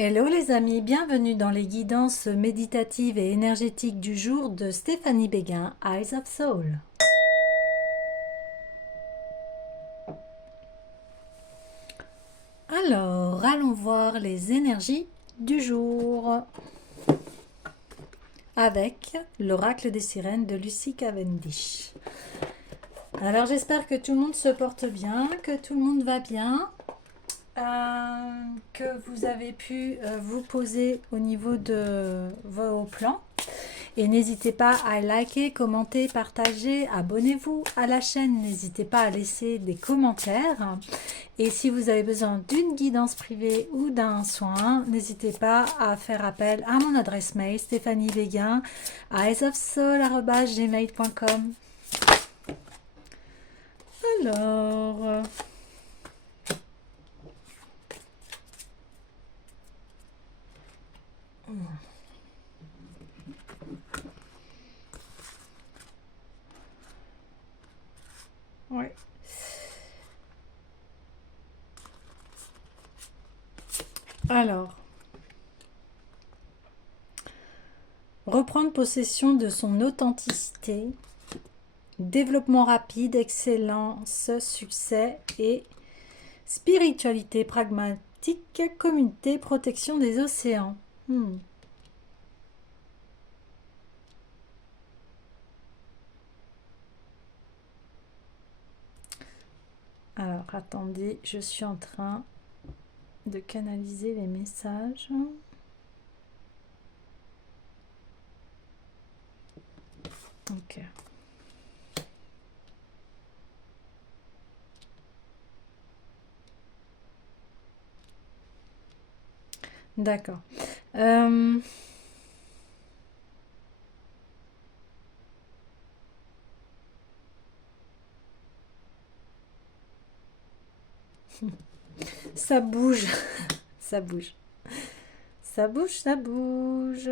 Hello les amis, bienvenue dans les guidances méditatives et énergétiques du jour de Stéphanie Béguin, Eyes of Soul. Alors, allons voir les énergies du jour avec l'oracle des sirènes de Lucy Cavendish. Alors j'espère que tout le monde se porte bien, que tout le monde va bien. Que vous avez pu vous poser au niveau de vos plans. Et n'hésitez pas à liker, commenter, partager, abonnez-vous à la chaîne. N'hésitez pas à laisser des commentaires. Et si vous avez besoin d'une guidance privée ou d'un soin, n'hésitez pas à faire appel à mon adresse mail stéphaniebeguin eyesofsoul@gmail.com. Alors... ouais. Alors, reprendre possession de son authenticité, développement rapide, excellence, succès et spiritualité pragmatique, communauté, protection des océans. Alors, attendez, je suis en train de canaliser les messages. Ok. D'accord. Ça bouge. Ça bouge. Ça bouge, ça bouge.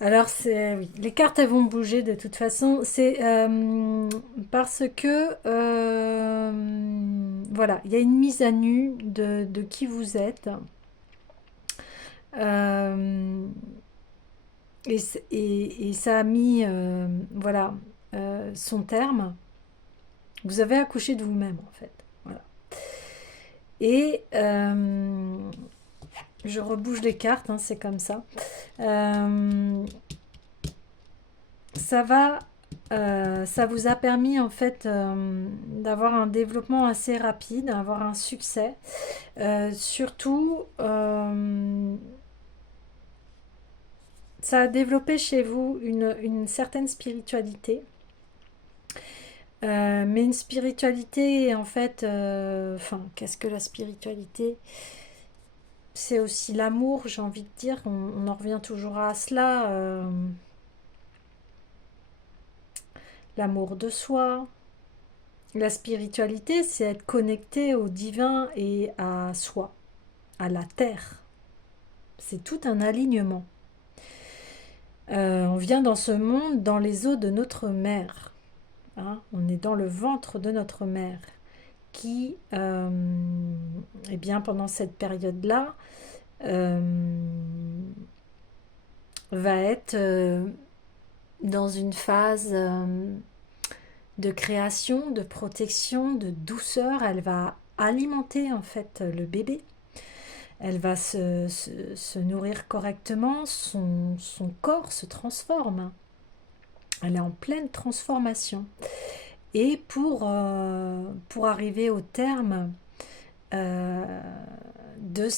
Alors, oui, les cartes elles vont bouger de toute façon. C'est parce que voilà, il y a une mise à nu de qui vous êtes. Et ça a mis voilà, son terme. Vous avez accouché de vous-même en fait. Voilà. Et je rebouge les cartes, hein, c'est comme ça. Ça va, ça vous a permis en fait d'avoir un développement assez rapide, d'avoir un succès. Surtout, ça a développé chez vous une certaine spiritualité. Mais une spiritualité en fait, enfin, qu'est-ce que la spiritualité? C'est aussi l'amour, j'ai envie de dire, on en revient toujours à cela. L'amour de soi. La spiritualité, c'est être connecté au divin et à soi, à la terre. C'est tout un alignement. On vient dans ce monde dans les eaux de notre mère. Hein, on est dans le ventre de notre mère qui, eh bien, pendant cette période-là, euh, va être dans une phase de création, de protection, de douceur. Elle va alimenter en fait le bébé. Elle va se nourrir correctement, son corps se transforme. Elle est en pleine transformation. Et pour arriver au terme de,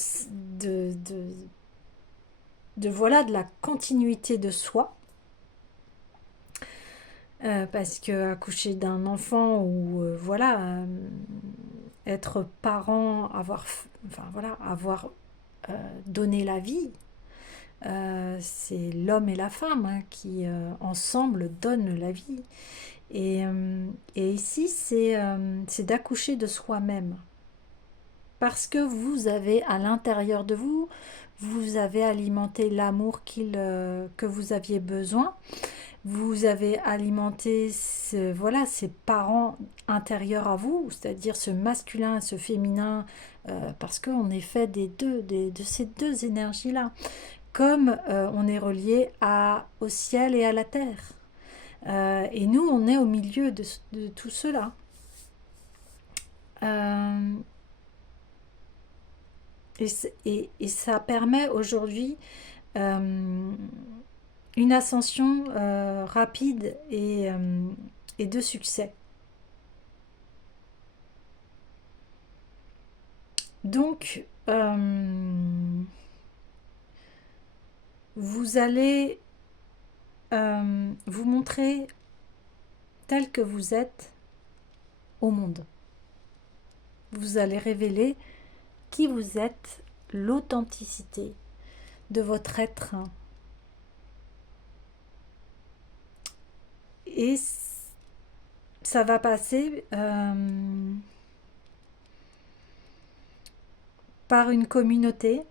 de, de, voilà, de la continuité de soi, parce que accoucher d'un enfant ou voilà, être parent, enfin voilà, avoir donné la vie, c'est l'homme et la femme hein, qui ensemble donnent la vie. Et ici, c'est d'accoucher de soi-même. Parce que vous avez à l'intérieur de vous, vous avez alimenté l'amour que vous aviez besoin. Vous avez alimenté voilà, ces parents intérieurs à vous, c'est-à-dire ce masculin et ce féminin, parce qu'on est fait de ces deux énergies-là. Comme on est relié au ciel et à la terre. Et nous, on est au milieu de tout cela. Euh, et ça permet aujourd'hui euh, une ascension rapide et de succès. Donc, vous allez vous montrer tel que vous êtes au monde. Vous allez révéler qui vous êtes, l'authenticité de votre être. Et ça va passer par une communauté.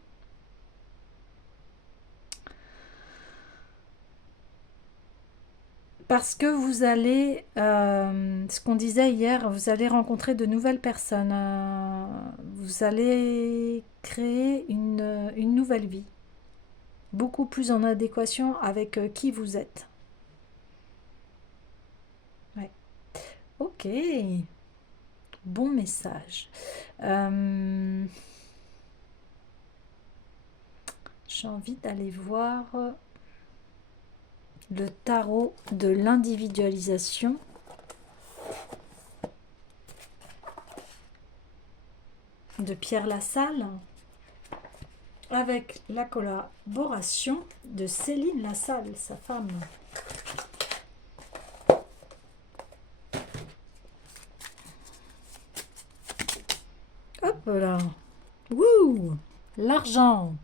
Parce que vous allez, ce qu'on disait hier, vous allez rencontrer de nouvelles personnes. Vous allez créer une nouvelle vie. Beaucoup plus en adéquation avec qui vous êtes. Ouais. Ok. Bon message. J'ai envie d'aller voir le tarot de l'individualisation. De Pierre Lassalle, avec la collaboration de Céline Lassalle, sa femme. Hop là. Wouh, l'argent.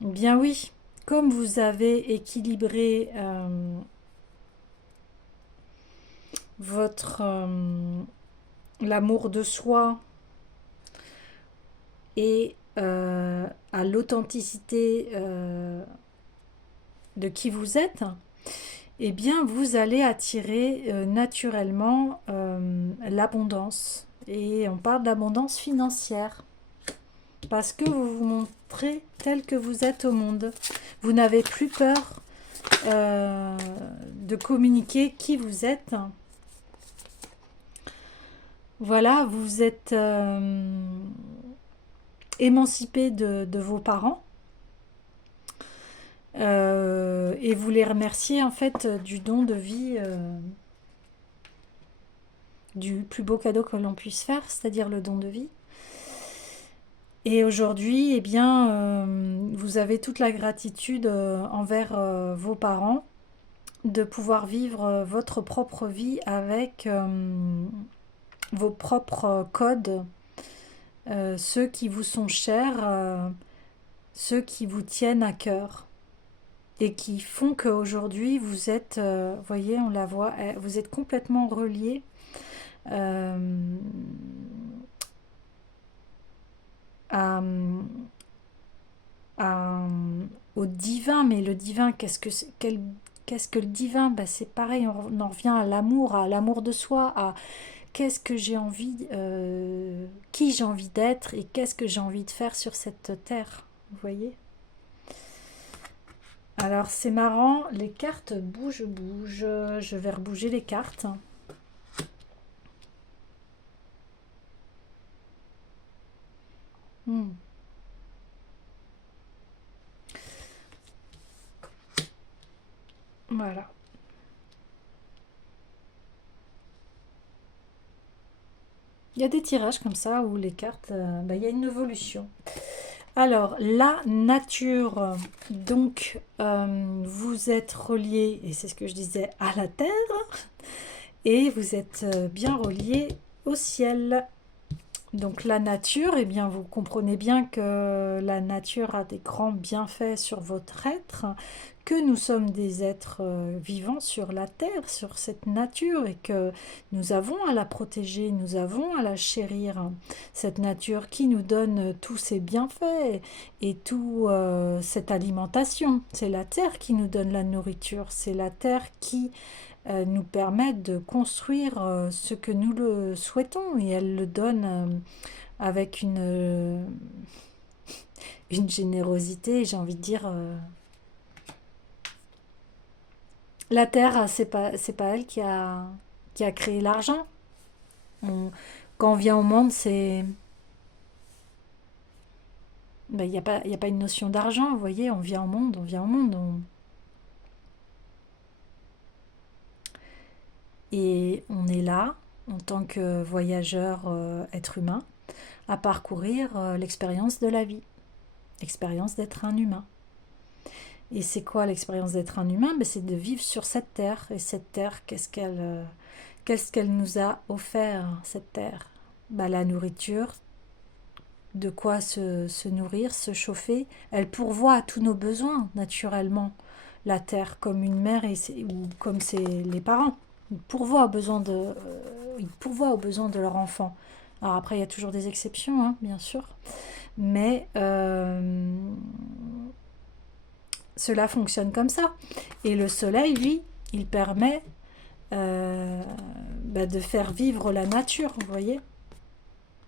Bien oui, comme vous avez équilibré votre l'amour de soi et à l'authenticité de qui vous êtes, eh bien vous allez attirer naturellement l'abondance. Et on parle d'abondance financière. Parce que vous vous montrez tel que vous êtes au monde. Vous n'avez plus peur de communiquer qui vous êtes. Voilà, vous êtes émancipé de vos parents. Et vous les remerciez en fait du don de vie, du plus beau cadeau que l'on puisse faire, c'est-à-dire le don de vie. Et aujourd'hui, eh bien, vous avez toute la gratitude envers vos parents de pouvoir vivre votre propre vie avec vos propres codes, ceux qui vous sont chers, ceux qui vous tiennent à cœur et qui font qu'aujourd'hui vous êtes, voyez, on la voit, vous êtes complètement reliés à, au divin. Mais le divin, qu'est-ce que le divin? Ben, c'est pareil, on en revient à l'amour de soi, à qu'est-ce que j'ai envie, qui j'ai envie d'être et qu'est-ce que j'ai envie de faire sur cette terre, vous voyez. Alors c'est marrant, les cartes bougent, je vais rebouger les cartes. Voilà. Il y a des tirages comme ça où les cartes, il y a une évolution. Alors, la nature, donc vous êtes relié, et c'est ce que je disais, à la terre, et vous êtes bien relié au ciel. Donc la nature, eh bien, vous comprenez bien que la nature a des grands bienfaits sur votre être, que nous sommes des êtres vivants sur la terre, sur cette nature, et que nous avons à la protéger, nous avons à la chérir, cette nature qui nous donne tous ses bienfaits et toute cette alimentation. C'est la terre qui nous donne la nourriture, c'est la terre qui nous permettent de construire ce que nous le souhaitons et elle le donne avec une générosité, j'ai envie de dire. La terre, c'est pas elle qui a créé l'argent. On- Quand on vient au monde, c'est. Ben, il y a pas une notion d'argent, vous voyez, on vient au monde, on vient au monde. Et on est là, en tant que voyageur être humain, à parcourir l'expérience de la vie, l'expérience d'être un humain. Et c'est quoi l'expérience d'être un humain? Ben, c'est de vivre sur cette terre. Et cette terre, qu'est-ce qu'elle nous a offert, cette terre? Ben, la nourriture, de quoi se nourrir, se chauffer. Elle pourvoit à tous nos besoins, naturellement. La terre, comme une mère ou comme c'est les parents. Ils pourvoient aux besoins de leur enfant. Alors après, il y a toujours des exceptions, hein, bien sûr. Mais cela fonctionne comme ça. Et le soleil, lui, il permet de faire vivre la nature, vous voyez.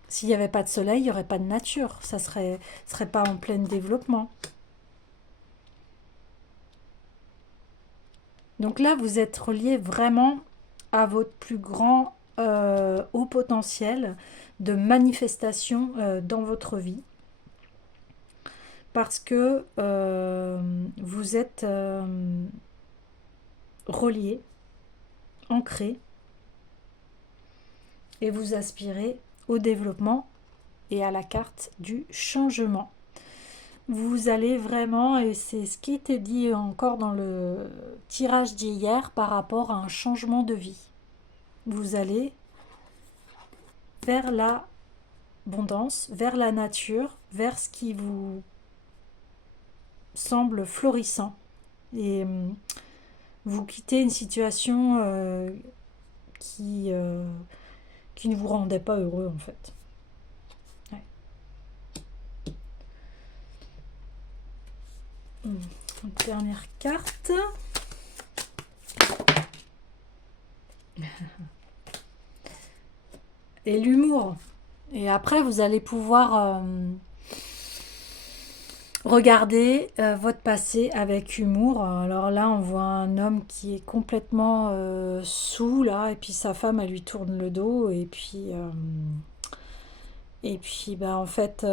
S'il n'y avait pas de soleil, il n'y aurait pas de nature. Ça serait pas en plein développement. Donc là, vous êtes relié vraiment à votre plus grand haut potentiel de manifestation dans votre vie. Parce que vous êtes relié, ancré, et vous aspirez au développement et à la carte du changement. Vous allez vraiment, et c'est ce qui était dit encore dans le tirage d'hier par rapport à un changement de vie. Vous allez vers l'abondance, vers la nature, vers ce qui vous semble florissant. Et vous quittez une situation qui ne vous rendait pas heureux en fait. Ouais. Une dernière carte. Et l'humour. Et après, vous allez pouvoir regarder votre passé avec humour. Alors là, on voit un homme qui est complètement saoul, là, et puis sa femme, elle lui tourne le dos, et puis bah, en fait,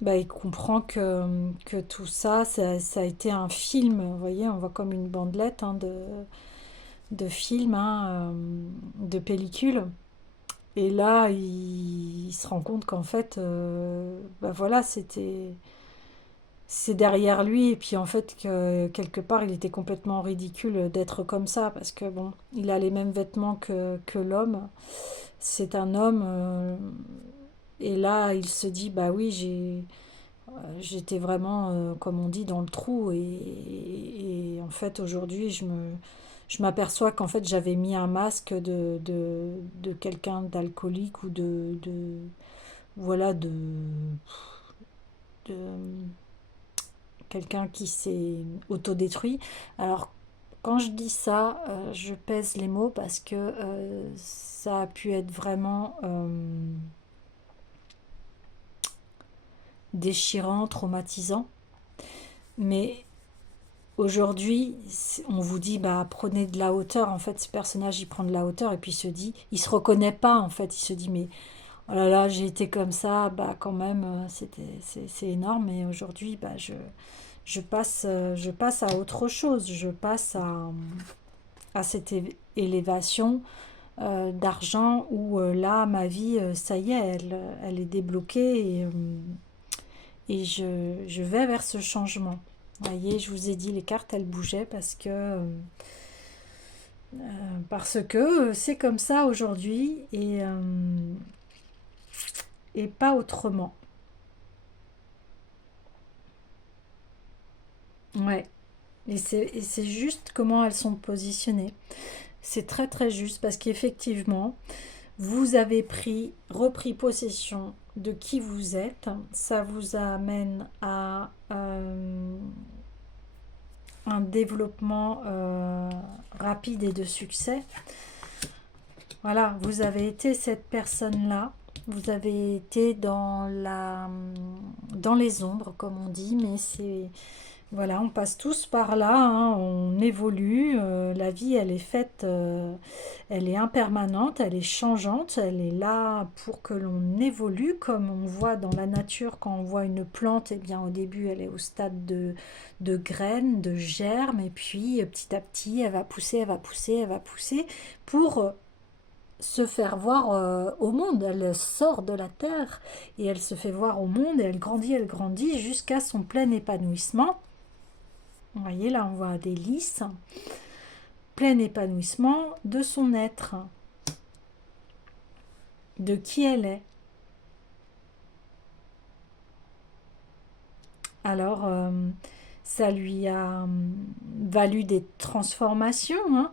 bah, il comprend que tout ça, ça a été un film. Vous voyez, on voit comme une bandelette hein, de film, hein, de pellicule. Et là, il se rend compte qu'en fait, bah voilà, c'est derrière lui. Et puis en fait, que quelque part, il était complètement ridicule d'être comme ça. Parce que bon, il a les mêmes vêtements que l'homme. C'est un homme. Et là, il se dit, bah oui, j'étais vraiment, comme on dit, dans le trou. Et en fait, aujourd'hui, je m'aperçois qu'en fait, j'avais mis un masque de quelqu'un d'alcoolique ou voilà, de quelqu'un qui s'est autodétruit. Alors, quand je dis ça, je pèse les mots parce que ça a pu être vraiment déchirant, traumatisant. Mais aujourd'hui, on vous dit, bah, prenez de la hauteur. En fait, ce personnage, il prend de la hauteur et puis il se dit, il se reconnaît pas, en fait. Il se dit, mais oh là là, j'ai été comme ça, bah, quand même, c'est énorme. Et aujourd'hui, bah, je passe à autre chose. Je passe à cette élévation d'argent où là, ma vie, ça y est, elle est débloquée et je vais vers ce changement. Vous voyez, je vous ai dit, les cartes, elles bougeaient parce que Parce que c'est comme ça aujourd'hui et pas autrement. Ouais. Et c'est juste comment elles sont positionnées. C'est très très juste parce qu'effectivement, vous avez repris possession de qui vous êtes. Ça vous amène à un développement rapide et de succès. Voilà, vous avez été cette personne-là. Vous avez été dans les ombres, comme on dit, mais c'est voilà, on passe tous par là, hein, on évolue, la vie elle est faite, elle est impermanente, elle est changeante, elle est là pour que l'on évolue, comme on voit dans la nature quand on voit une plante, eh bien au début elle est au stade de graines, de germes, et puis petit à petit elle va pousser, elle va pousser, elle va pousser, pour se faire voir au monde. Elle sort de la terre et elle se fait voir au monde et elle grandit jusqu'à son plein épanouissement. Vous voyez, là, on voit des lys, plein épanouissement de son être, de qui elle est. Alors, ça lui a valu des transformations, hein,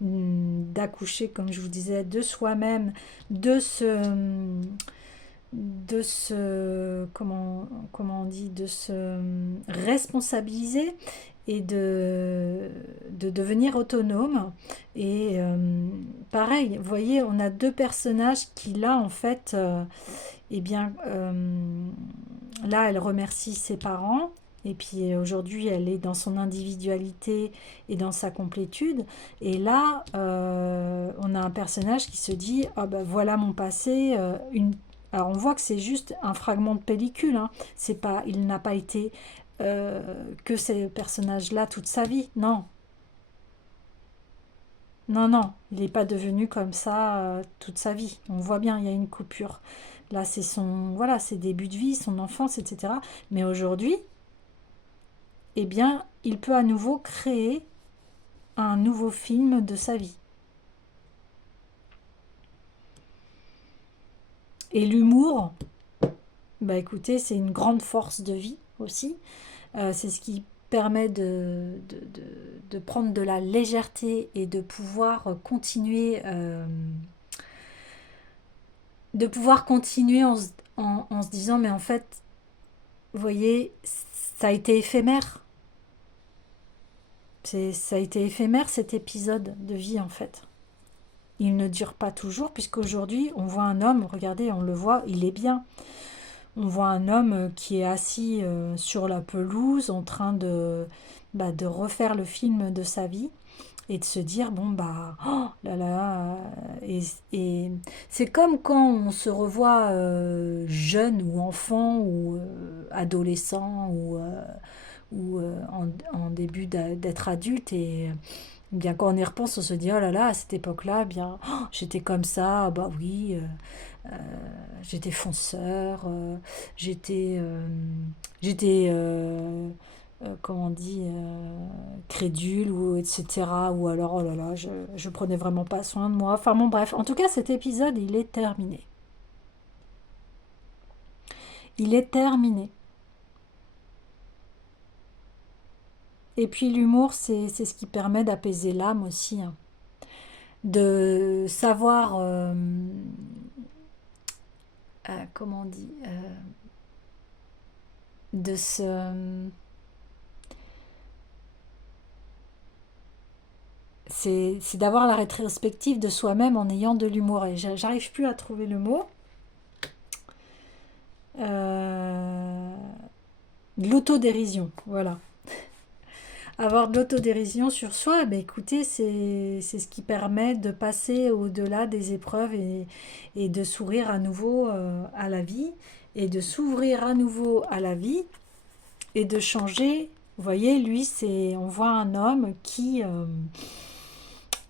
d'accoucher, comme je vous disais, de soi-même, de comment on dit, de se responsabiliser et de devenir autonome. Et pareil, vous voyez, on a deux personnages qui là, en fait, eh bien, là, elle remercie ses parents. Et puis aujourd'hui, elle est dans son individualité et dans sa complétude. Et là, on a un personnage qui se dit, ah ben voilà mon passé. Alors on voit que c'est juste un fragment de pellicule. Hein. C'est pas, il n'a pas été que ces personnages-là toute sa vie. Non, non, non, il n'est pas devenu comme ça toute sa vie. On voit bien, il y a une coupure. Là, c'est voilà, ses débuts de vie, son enfance, etc. Mais aujourd'hui, eh bien, il peut à nouveau créer un nouveau film de sa vie. Et l'humour, bah écoutez, c'est une grande force de vie aussi. C'est ce qui permet de prendre de la légèreté et de pouvoir continuer en se disant, mais en fait, vous voyez, ça a été éphémère. Ça a été éphémère cet épisode de vie en fait. Il ne dure pas toujours puisqu'aujourd'hui on voit un homme, regardez, on le voit, il est bien. On voit un homme qui est assis sur la pelouse en train de refaire le film de sa vie et de se dire bon bah oh là là et c'est comme quand on se revoit jeune ou enfant ou adolescent ou en début d'être adulte et bien quand on y repense on se dit oh là là à cette époque-là bien oh, j'étais comme ça bah oui j'étais fonceur j'étais comment on dit crédule ou etc ou alors oh là là je prenais vraiment pas soin de moi enfin bon bref en tout cas cet épisode il est terminé il est terminé et puis l'humour c'est ce qui permet d'apaiser l'âme aussi hein. De savoir comment on dit de se c'est d'avoir la rétrospective de soi-même en ayant de l'humour et j'arrive plus à trouver le mot euh, de l'autodérision voilà avoir de l'autodérision sur soi ben écoutez c'est ce qui permet de passer au-delà des épreuves et de sourire à nouveau à la vie et de s'ouvrir à nouveau à la vie et de changer vous voyez lui c'est on voit un homme qui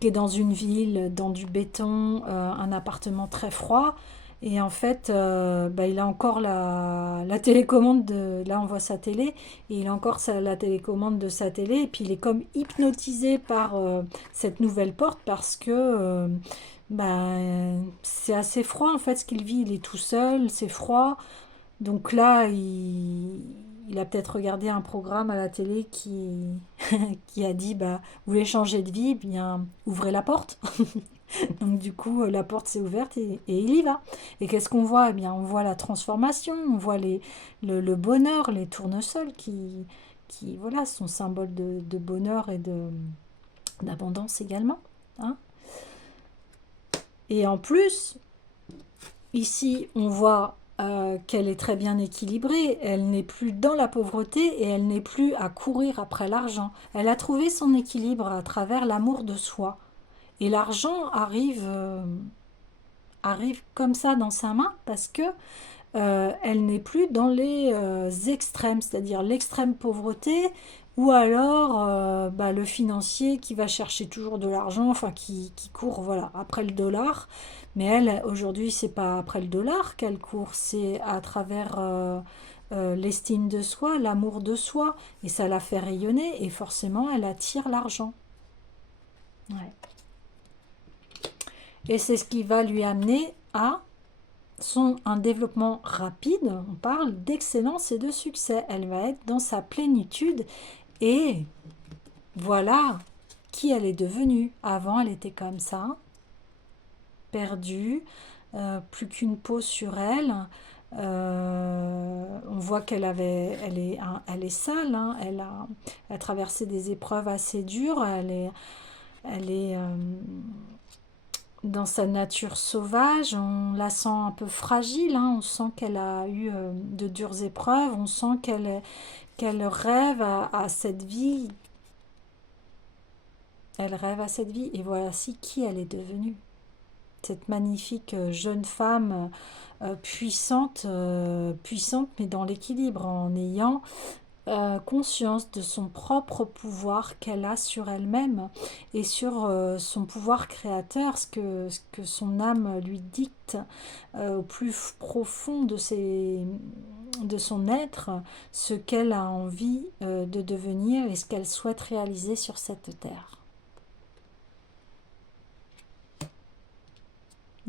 est dans une ville, dans du béton, un appartement très froid. Et en fait, bah, il a encore la télécommande de... Là, on voit sa télé, et il a encore la télécommande de sa télé, et puis il est comme hypnotisé par cette nouvelle porte, parce que bah, c'est assez froid, en fait, ce qu'il vit. Il est tout seul, c'est froid. Donc là, il a peut-être regardé un programme à la télé qui a dit, bah, vous voulez changer de vie, eh bien, ouvrez la porte. Donc du coup, la porte s'est ouverte et il y va. Et qu'est-ce qu'on voit? Eh bien, on voit la transformation, on voit le bonheur, les tournesols qui voilà, sont symboles de bonheur et d'abondance également, hein. Et en plus, ici, on voit qu'elle est très bien équilibrée. Elle n'est plus dans la pauvreté et elle n'est plus à courir après l'argent. Elle a trouvé son équilibre à travers l'amour de soi. Et l'argent arrive comme ça dans sa main parce que elle n'est plus dans les extrêmes, c'est-à-dire l'extrême pauvreté ou alors bah, le financier qui va chercher toujours de l'argent, enfin qui court voilà, après le dollar. Mais elle, aujourd'hui, c'est pas après le dollar qu'elle court, c'est à travers l'estime de soi, l'amour de soi, et ça la fait rayonner, et forcément, elle attire l'argent. Ouais. Et c'est ce qui va lui amener à un développement rapide, on parle d'excellence et de succès. Elle va être dans sa plénitude et voilà qui elle est devenue. Avant, elle était comme ça, perdue, plus qu'une peau sur elle. On voit elle est sale, hein. Elle a traversé des épreuves assez dures. Elle est dans sa nature sauvage, on la sent un peu fragile, hein. On sent qu'elle a eu de dures épreuves, on sent qu'elle rêve à cette vie. Elle rêve à cette vie et voici qui elle est devenue. Cette magnifique jeune femme puissante mais dans l'équilibre, en ayant conscience de son propre pouvoir qu'elle a sur elle-même et sur son pouvoir créateur, ce que son âme lui dicte au plus profond de son être, ce qu'elle a envie de devenir et ce qu'elle souhaite réaliser sur cette terre.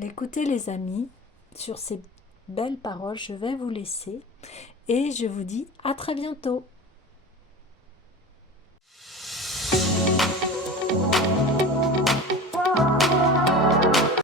Écoutez les amis, sur ces belles paroles, je vais vous laisser et je vous dis à très bientôt.